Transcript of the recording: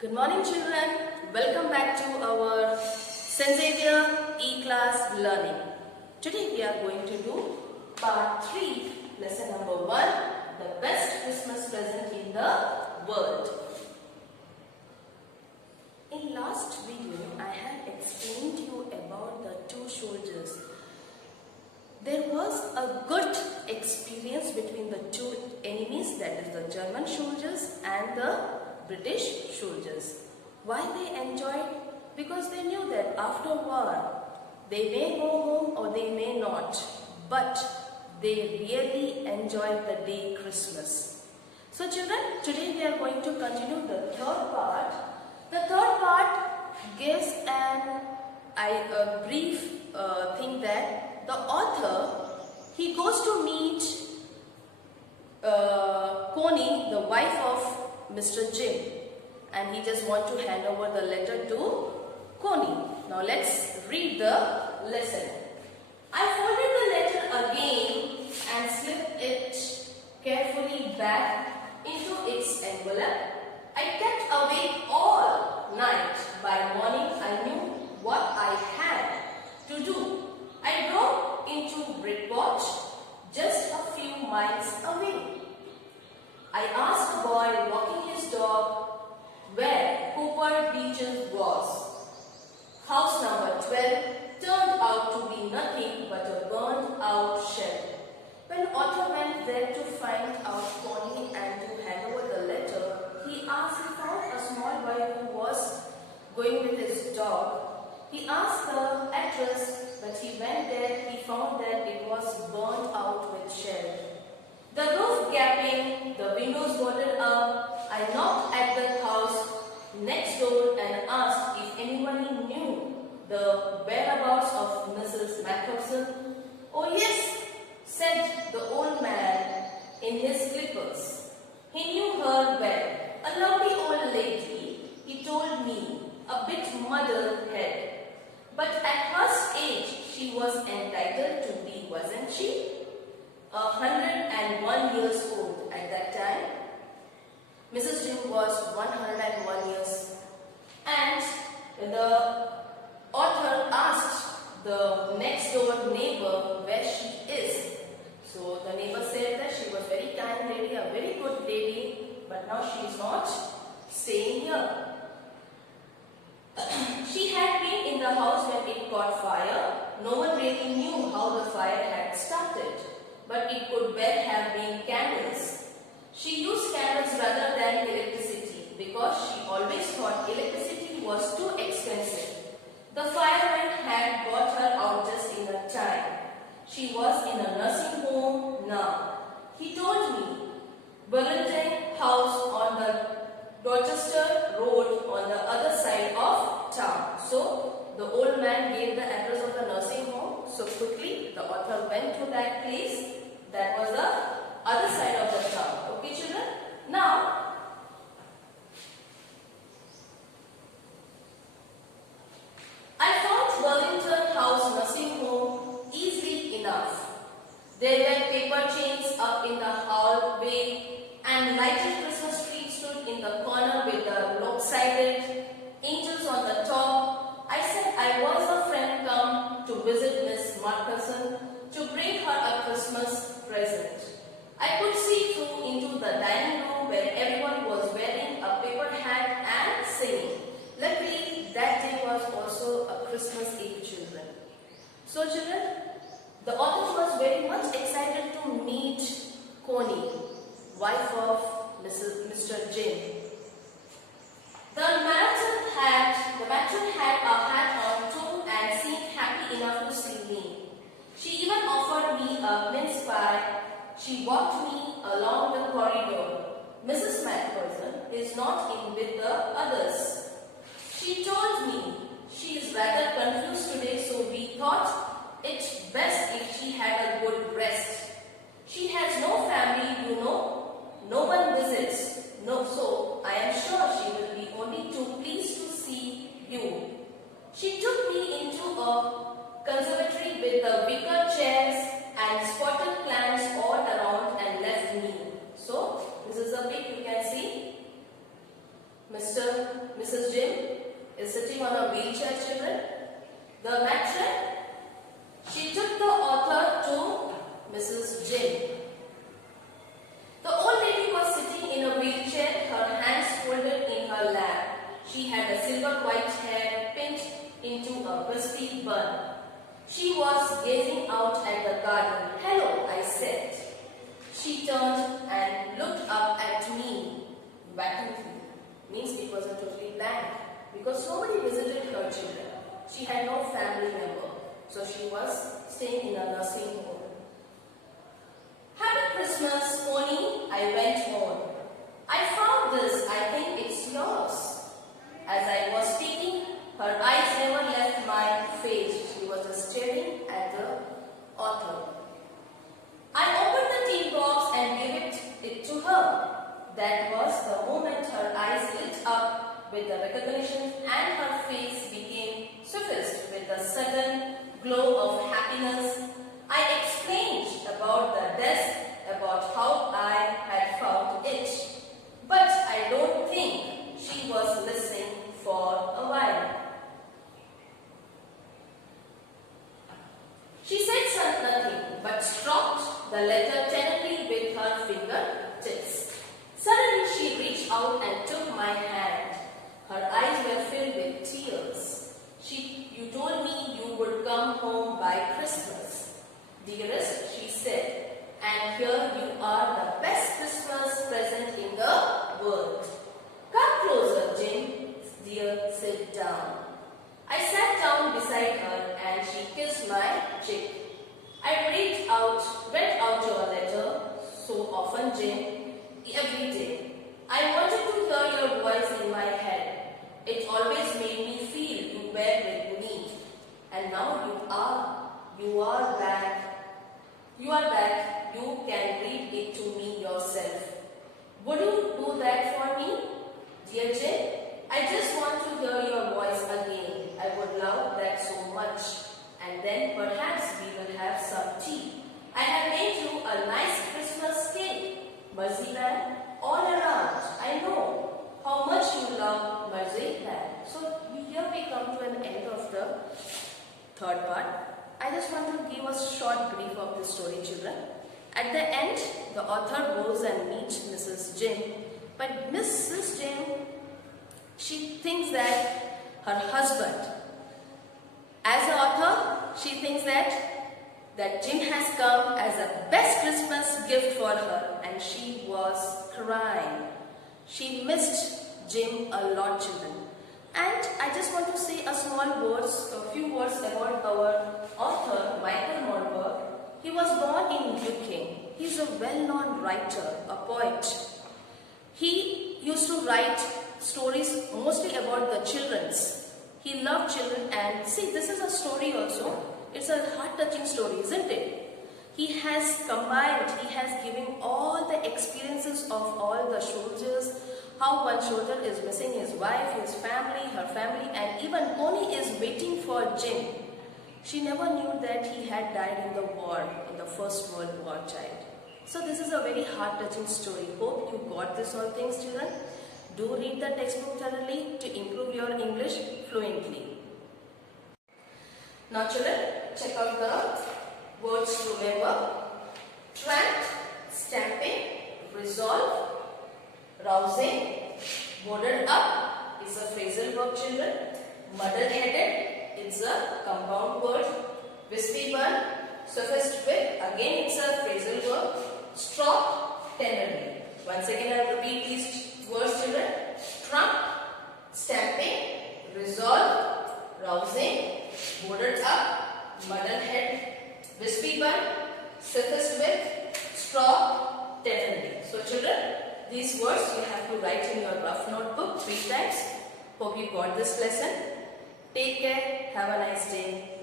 Good morning children, welcome back to our St.Xaviers E-class learning. Today we are going to do part 3, lesson number 1, the best Christmas present in the world. In last video I had explained to you about the two soldiers. There was a good experience between the two enemies, that is the German soldiers and the British soldiers. Why they enjoyed? Because they knew that after war they may go home or they may not, but they really enjoyed the day Christmas. So children, today we are going to continue the third part. The third part gives a brief thing that the author, he goes to meet Connie, the wife of Mr. Jim, and he just wants to hand over the letter to Connie. Now let's read the lesson. I folded the letter again and slipped it carefully back into its envelope. I kept awake all night. By morning I knew what I had to do. I drove into Bridport, just a few miles away. I asked a boy walking his dog where Cooper Beaches was. House number 12 turned out to be nothing but a burned out shed. When Otto went there to find out Connie and to hand over the letter, he found a small boy who was going with his dog. He asked the address, but he went there, he found that it was burned out with shed. The roof gaping, the windows boarded up. I knocked at the house next door and asked if anybody knew the whereabouts of Mrs. Macpherson. Oh yes, said the old man in his slippers. He knew her well. A lovely old lady, he told me, a bit muddled head. But at her age, she was entitled to be, wasn't she? 101 years old at that time. Mrs. Jim was 101 years. And the author asked the next door neighbor where she is. So the neighbor said that she was very kind lady, a very good lady, but now she is not staying here. She had been in the house when it caught fire. No one really knew how the fire had started, but it could well have been candles. She used candles rather than electricity because she always thought electricity was too expensive. The fireman had got her out just in a time. She was in a nursing home now. He told me, Burlington House on the Dorchester Road on the other side of town. So the old man gave the address of the nursing home. So quickly the author went to that place. That was the other side of the town. Okay children? Now, I found Burlington House nursing home easily enough. There were paper chains up in the hallway and lighted Christmas trees stood in the corner with the lopsided angels on the top. I said I was a friend come to visit Miss Markerson to bring her a Christmas present. I could see through into the dining room where everyone was wearing a paper hat and singing. Luckily, that day was also a Christmas Eve, children. So children, the author was very much excited to meet Connie, wife of Mr. Jim. The matron had a hat on too and seemed happy enough to see me. She even offered me a mince pie. She walked me along the corridor. Mrs. Macpherson is not in with the others. She told me she is rather confused today, so we thought it best if she had a good rest. She has no family, you know. No one visits. No, so I am sure she will be only too pleased to see you. She took me into a conservatory with the wicker chairs and spotted plants all around and left me. So this is a pic you can see. Mrs. Jim is sitting on a wheelchair, children. The matron, she took the author to Mrs. Jim. The old lady was sitting in a wheelchair, her hands folded in her lap. She had a silver white hair pinned into a wispy bun. She was gazing out at the garden. "Hello," I said. She turned and looked up at me vacantly. Means it was a totally blank because nobody visited her children. She had no family member, so she was staying in a nursing home. "Happy Christmas, Pony," I went on. "I found this. I think it's yours." As I was speaking, her eyes never left my face. She was just staring at the author. I opened the tea box and gave it to her. That was the moment her eyes lit up with the recognition and her face became suffused with a sudden glow of happiness. I explained about the desk, about how I had found it. But I don't think she was listening for a while. She said nothing but stropped the letter tenderly with her fingertips. Suddenly she reached out and took my hand. Her eyes were filled with tears. "You told me you would come home by Christmas. Dearest," she said, "and here you are, the best Christmas present in the world. Come closer, Jim. Dear, sit down." I sat down beside her and she kissed my cheek. "I read out your letter so often, Jim, every day. I wanted to hear your voice in my head. It always made me feel you were with me. And now you are back. You are back. You can read it to me yourself. Would you do that for me? Dear Jim, I just want to hear your voice again. I would love that so much. And then perhaps we will have some tea. I have made you a nice Christmas cake. Marzipan all around. I know how much you love marzipan." So here we come to an end of the third part. I just want to give a short brief of the story, children. At the end, the author goes and meets Mrs. Jim. But Mrs. Jim, she thinks that her husband, as an author, she thinks that Jim has come as a best Christmas gift for her, and she was crying. She missed Jim a lot, children. And I just want to say a few words about our author, Michael Montberg. He was born in UK. He is a well-known writer, a poet. He used to write stories mostly about the children's. He loved children, and see, this is a story also. It's a heart-touching story, isn't it? He has given all the experiences of all the soldiers, how one soldier is missing his wife, his family, her family, and even Pony is waiting for Jim. She never knew that he had died in the war, in the First World War, child. So this is a very heart-touching story. Hope you got this all things, children. Do read the textbook thoroughly to improve your English fluently. Now children, check out the words to remember. Trapped, stamping, resolve, rousing, boarded up is a phrasal verb, children. Muddle-headed, it's a compound word. Wispy bun, suffused with, again it's a phrasal verb. Strop, tenderly. Once again I repeat these words, children. Trump, stamping, resolve, rousing, boarded up, muddle head, wispy bun, suffused with, strop, tenderly. So children, these words you have to write in your rough notebook 3 times. Hope you got this lesson. Take care. Have a nice day.